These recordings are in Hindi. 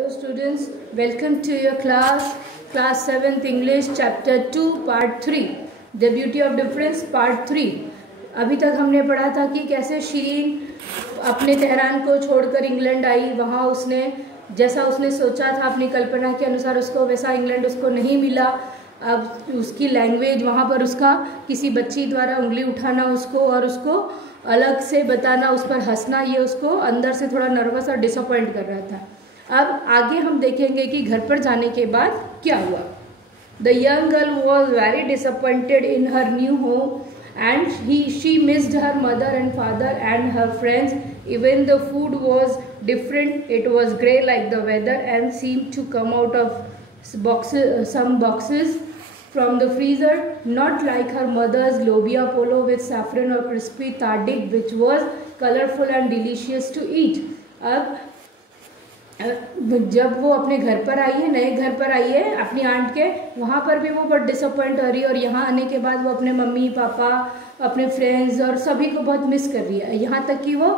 Hello students, welcome to your class 7th English chapter 2 part 3 The Beauty of Difference part 3। अभी तक हमने पढ़ा था कि कैसे शीरीन अपने तेहरान को छोड़कर इंग्लैंड आई। वहाँ उसने जैसा उसने सोचा था अपनी कल्पना के अनुसार उसको वैसा इंग्लैंड उसको नहीं मिला। अब उसकी लैंग्वेज वहाँ पर उसका किसी बच्ची द्वारा उंगली उठाना उसको और उसको अलग से बताना, उस पर हंसना, ये उसको अंदर से थोड़ा नर्वस और डिसअपॉइंट कर रहा था। अब आगे हम देखेंगे कि घर पर जाने के बाद क्या हुआ। The young girl was very disappointed in her new home and she missed her mother and father and her friends. Even the food was different, it was grey like the weather and seemed to come out of some boxes from the freezer, not like her mother's lobia polo with saffron or crispy tardik which was colorful and delicious to eat। अब जब वो अपने घर पर आई है, नए घर पर आई है अपनी आंट के, वहाँ पर भी वो बहुत डिसअपॉइंट हो रही है और यहाँ आने के बाद वो अपने मम्मी पापा, अपने फ्रेंड्स और सभी को बहुत मिस कर रही है। यहाँ तक कि वो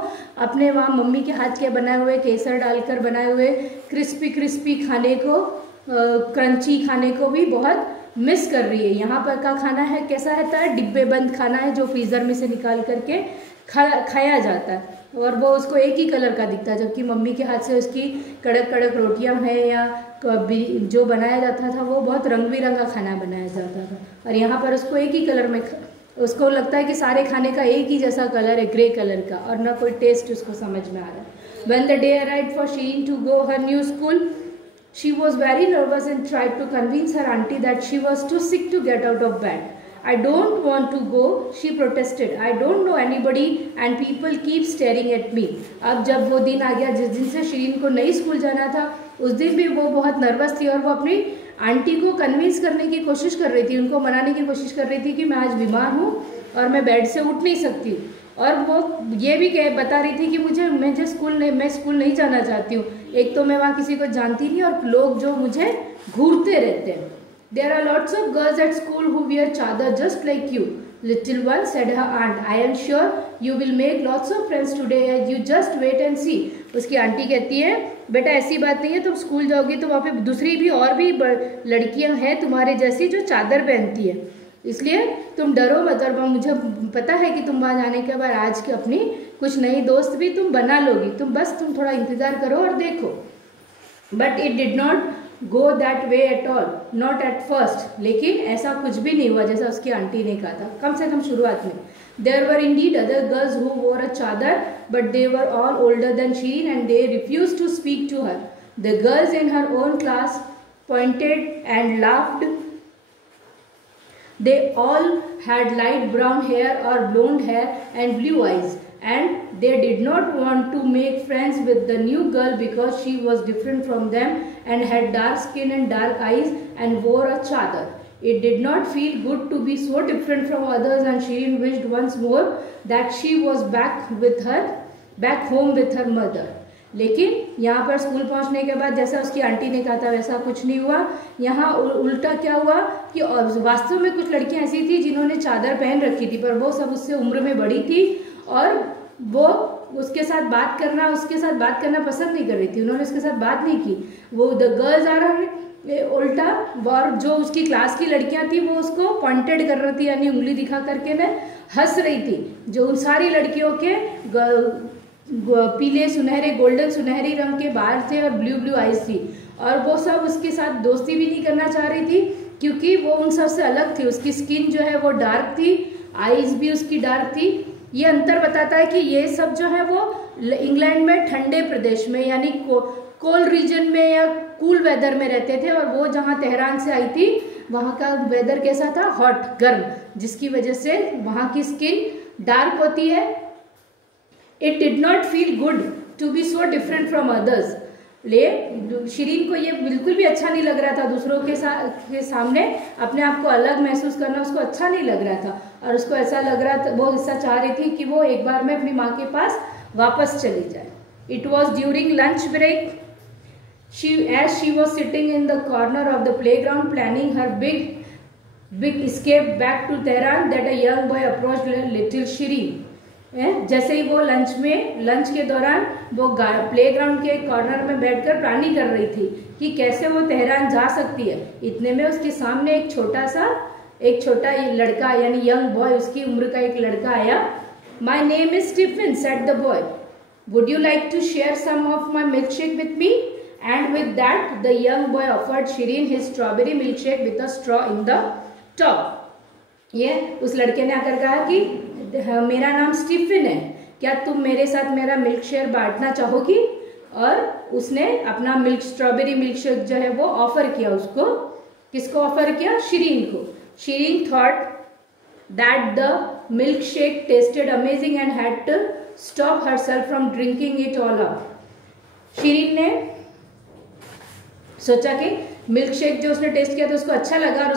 अपने वहाँ मम्मी के हाथ के बनाए हुए केसर डालकर बनाए हुए क्रिस्पी खाने को, क्रंची खाने को भी बहुत मिस कर रही है। यहाँ पर का खाना है कैसा रहता है, डिब्बे बंद खाना है जो फ्रीज़र में से निकाल करके खाया जाता है और वो उसको एक ही कलर का दिखता है, जबकि मम्मी के हाथ से उसकी कड़क कड़क रोटियां हैं या जो बनाया जाता था वो बहुत रंग बिरंगा खाना बनाया जाता था। और यहाँ पर उसको एक ही कलर में, उसको लगता है कि सारे खाने का एक ही जैसा कलर है, ग्रे कलर का, और ना कोई टेस्ट उसको समझ में आ रहा है। When the day arrived for Shireen to go her new school, she was very nervous and tried to convince her auntie that she was too sick to get out of bed. I don't want to go, she protested. I don't know anybody and people keep staring at me. अब जब वो दिन आ गया जिस दिन से शीरीन को नई स्कूल जाना था, उस दिन भी वो बहुत नर्वस थी और वो अपनी आंटी को कन्विंस करने की कोशिश कर रही थी, उनको मनाने की कोशिश कर रही थी कि मैं आज बीमार हूँ और मैं बेड से उठ नहीं सकती हूँ। और वो ये भी बता रही थी कि मैं स्कूल नहीं जाना चाहती हूँ। एक तो मैं वहाँ किसी को जानती नहीं और लोग जो मुझे घूरते रहते हैं। There are lots of girls at school who wear chadar just like you, little one, said her aunt. I am sure you will make lots of friends today. You just wait and see. उसकी आंटी कहती है, बेटा ऐसी बात नहीं है, तुम स्कूल जाओगी तो वहाँ पे दूसरी भी और भी लड़कियाँ हैं तुम्हारे जैसी जो चादर पहनती है, इसलिए तुम डरो मत। और मुझे पता है कि तुम वहाँ जाने के बाद आज की अपनी कुछ नई दोस्त भी तुम बना लोगी, तुम थोड़ा इंतज़ार करो और देखो। But it did not go that way at all, not at first. लेकिन ऐसा कुछ भी नहीं हुआ जैसा उसकी आंटी ने कहा था, कम से कम शुरुआत में। There were indeed other girls who wore a chador but they were all older than Shirin and they refuse to speak to her. The girls in her own class pointed and laughed. They all had light brown hair or blonde hair and blue eyes, and they did not want to make friends with the new girl because she was different from them and had dark skin and dark eyes and wore a chadar. It did not feel good to be so different from others, and Shireen wished once more that she was back home with her mother. लेकिन यहाँ पर स्कूल पहुँचने के बाद जैसा उसकी आंटी ने कहा था वैसा कुछ नहीं हुआ। यहाँ उल्टा क्या हुआ कि वास्तव में कुछ लड़कियाँ ऐसी थी जिन्होंने चादर पहन रखी थी, पर वो सब उससे उम्र में बड़ी थी और वो उसके साथ बात करना पसंद नहीं कर रही थी, उन्होंने उसके साथ बात नहीं की। वो द गर्ल्स आर उल्टा, और जो उसकी क्लास की लड़कियाँ थी वो उसको पॉइंटेड कर रही थी, यानी उंगली दिखा करके ना हंस रही थी। जो उन सारी लड़कियों के पीले सुनहरे गोल्डन सुनहरी रंग के बाल थे और ब्लू आईज थी, और वो सब उसके साथ दोस्ती भी नहीं करना चाह रही थी क्योंकि वो उन सब से अलग थी। उसकी स्किन जो है वो डार्क थी, आईज भी उसकी डार्क थी। ये अंतर बताता है कि ये सब जो है वो इंग्लैंड में ठंडे प्रदेश में यानी कोल्ड रीजन में या कूल वेदर में रहते थे, और वो जहाँ तेहरान से आई थी वहाँ का वेदर कैसा था, हॉट, गर्म, जिसकी वजह से वहाँ की स्किन डार्क होती है। It did not feel good to be so different from others. Shireen को ये बिल्कुल भी अच्छा नहीं लग रहा था, दूसरों के सामने अपने आप को अलग महसूस करना उसको अच्छा नहीं लग रहा था, और उसको ऐसा लग रहा था, वो ऐसा चाह रही थी कि वो एक बार में अपनी माँ के पास वापस चली जाए। It was during lunch break. As she was sitting in the corner of the playground planning her big escape back to Tehran, that a young boy approached little Shireen. जैसे ही वो लंच के दौरान वो प्लेग्राउंड के कॉर्नर में बैठकर प्लानिंग कर रही थी कि कैसे वो तेहरान जा सकती है। इतने में उसके सामने एक छोटा लड़का यानी यंग बॉय, उसकी उम्र का एक लड़का आया। My name is Stephen, said the boy, would you like to share some of my milkshake with me? And with that the young boy offered Shirin his strawberry milkshake with a straw in the top. ये उस लड़के ने आकर कहा कि मेरा नाम स्टीफन है, क्या तुम मेरे साथ मेरा मिल्क शेक बांटना चाहोगी? और उसने अपना स्ट्रॉबेरी मिल्क शेक जो है वो ऑफर किया उसको। किसको ऑफर किया? शिरीन को। Shirin thought that the milkshake tasted amazing and had to stop herself from drinking it all up. Shirin ने सोचा कि मिल्क शेक जो उसने टेस्ट किया तो उसको अच्छा लगा और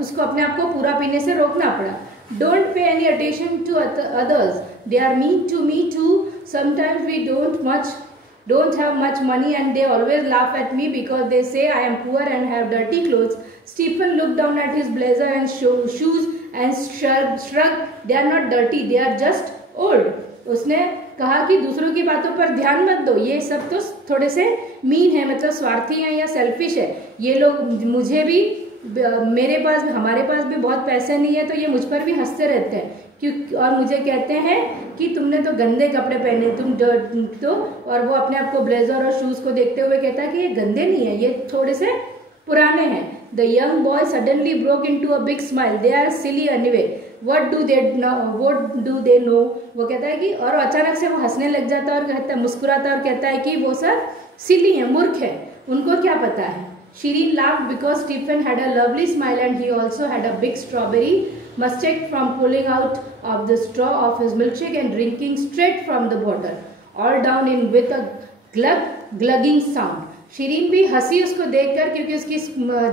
उसको अपने आप को पूरा पीने से रोकना पड़ा। Don't pay any attention to others. They are mean to me too. Sometimes we don't have much money and they always laugh at me because they say I am poor and have dirty clothes. Stephen looked down at his blazer and shoes and shrugged. They are not dirty. They are just old. उसने कहा कि दूसरों की बातों पर ध्यान मत दो, ये सब तो थोड़े से मीन है, मतलब स्वार्थी हैं या सेल्फिश है। ये लोग मुझे भी, हमारे पास भी बहुत पैसे नहीं है तो ये मुझ पर भी हंसते रहते हैं और मुझे कहते हैं कि तुमने तो गंदे कपड़े पहने, तुम तो। और वो अपने आप को ब्लेजर और शूज को देखते हुए कहता है कि ये गंदे नहीं है, ये थोड़े से पुराने हैं। The young boy suddenly broke into a big smile, they are silly anyway, what do they know. वो कहता है कि, और अचानक से वो हंसने लग जाता है और कहता है, मुस्कुराता है और कहता है कि वो सब सिली है, मूर्ख है, उनको क्या पता है। Shireen laughed because Stephen had a lovely smile and he also had a big strawberry mustache from pulling out of the straw of his milkshake and drinking straight from the bottle, all down in with a glugging sound. Shireen भी हंसी उसको देखकर, क्योंकि उसकी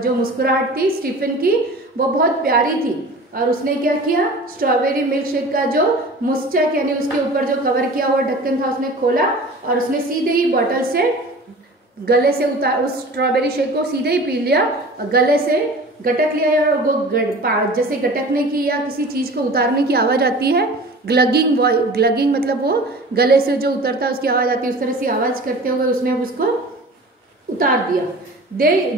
जो मुस्कुराहट थी स्टीफन की वो बहुत प्यारी थी। और उसने क्या किया, स्ट्रॉबेरी मिल्क शेक का जो मुस्टैक यानी उसके ऊपर जो कवर किया हुआ ढक्कन था उसने खोला और उसने सीधे ही बॉटल से गले से उस स्ट्रॉबेरी शेक को सीधे ही पी लिया, गले से गटक लिया। और वो जैसे गटकने की या किसी चीज को उतारने की आवाज आती है, ग्लगिंग मतलब वो गले से जो उतरता है उसकी आवाज आती है, उस तरह से आवाज करते हुए उसने उसको उतार दिया।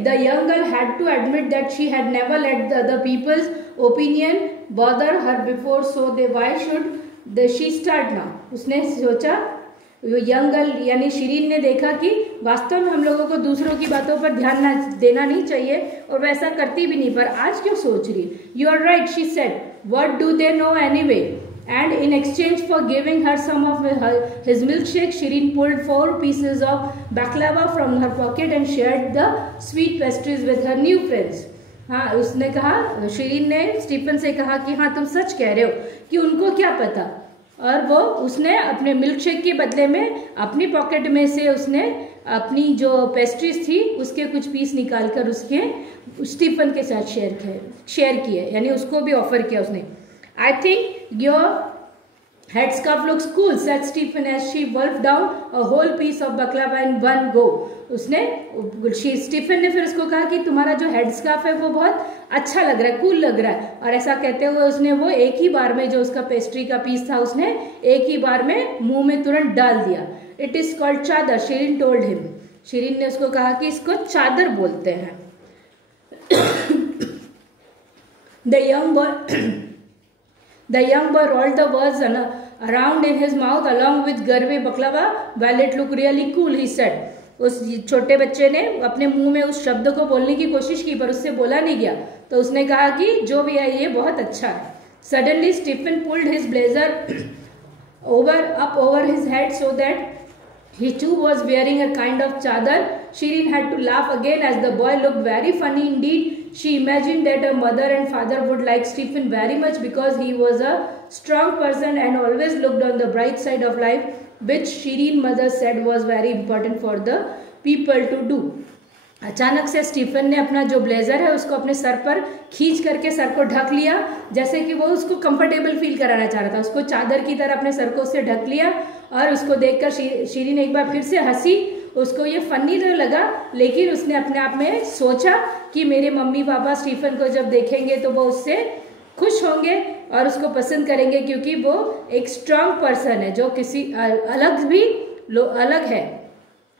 The young girl had to admit that she had never let the other people's opinion bother her before, so why should she start now? उसने सोचा, यंग गर्ल यानी शिरीन ने देखा कि वास्तव में हम लोगों को दूसरों की बातों पर ध्यान देना नहीं चाहिए और वैसा करती भी नहीं, पर आज क्यों सोच रही। You are right, she said, what do they know anyway? And in exchange for giving her some of his milk shake, Shirin pulled 4 pieces of baklava from her pocket and shared the sweet pastries with her new friends. हाँ, उसने कहा, शिरीन ने स्टीफन से कहा कि हाँ तुम सच कह रहे हो कि उनको क्या पता। और वो उसने अपने मिल्क शेक के बदले में अपनी पॉकेट में से उसने अपनी जो पेस्ट्रीज थी उसके कुछ पीस निकालकर उसके स्टीफन के साथ शेयर किए, यानी उसको भी ऑफर किया उसने। I think your headscarf looks cool, said Stephen as she wolfed down a whole piece of baklava in one go. Stephen ने फिर उसको कहा कि तुम्हारा जो हेडस्कार्फ है वो बहुत अच्छा लग रहा है, कूल लग रहा है। और ऐसा कहते हुए उसने वो एक ही बार में जो उसका पेस्ट्री का पीस था उसने एक ही बार में मुंह में तुरंत डाल दिया। इट इज कॉल्ड चादर, शिरीन टोल्ड हिम। शिरीन ने उसको कहा कि इसको चादर बोलते हैं। The young boy rolled the words around in his mouth along with garve baklava while it looked really cool, he said. उस छोटे बच्चे ने अपने मुंह में उस शब्द को बोलने की कोशिश की पर उससे बोला नहीं गया, तो उसने कहा कि जो भी है ये बहुत अच्छा है। Suddenly Stephen pulled his blazer up over his head so that he too was wearing a kind of chadar. Shireen had to laugh again as the boy looked very funny indeed. She imagined that her mother and father would like Stephen very much because he was a strong person and always looked on the bright side of life, which Shireen mother said was very important for the people to do. अचानक से स्टीफन ने अपना जो ब्लेजर है उसको अपने सर पर खींच करके सर को ढक लिया, जैसे कि वो उसको कंफर्टेबल फील कराना चाह रहा था। उसको चादर की तरह अपने सर को उससे ढक लिया और उसको देखकर शिरीन एक बार फिर से हंसी। उसको ये फनी तो लगा, लेकिन उसने अपने आप में सोचा कि मेरे मम्मी पापा स्टीफन को जब देखेंगे तो वो उससे खुश होंगे। और उसको पसंद करेंगे क्योंकि वो एक स्ट्रांग पर्सन है जो किसी अलग है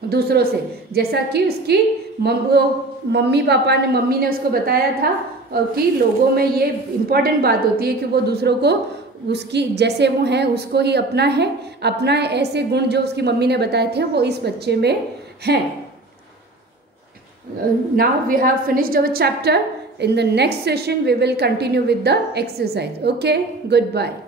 दूसरों से। जैसा कि उसकी मम्मी ने उसको बताया था कि लोगों में ये इम्पोर्टेंट बात होती है कि वो दूसरों को उसकी जैसे वो है उसको ही अपना ऐसे गुण जो उसकी मम्मी ने बताए थे वो इस बच्चे में हैं। Now we have finished our chapter. In the next session we will continue with the exercise. Okay, goodbye.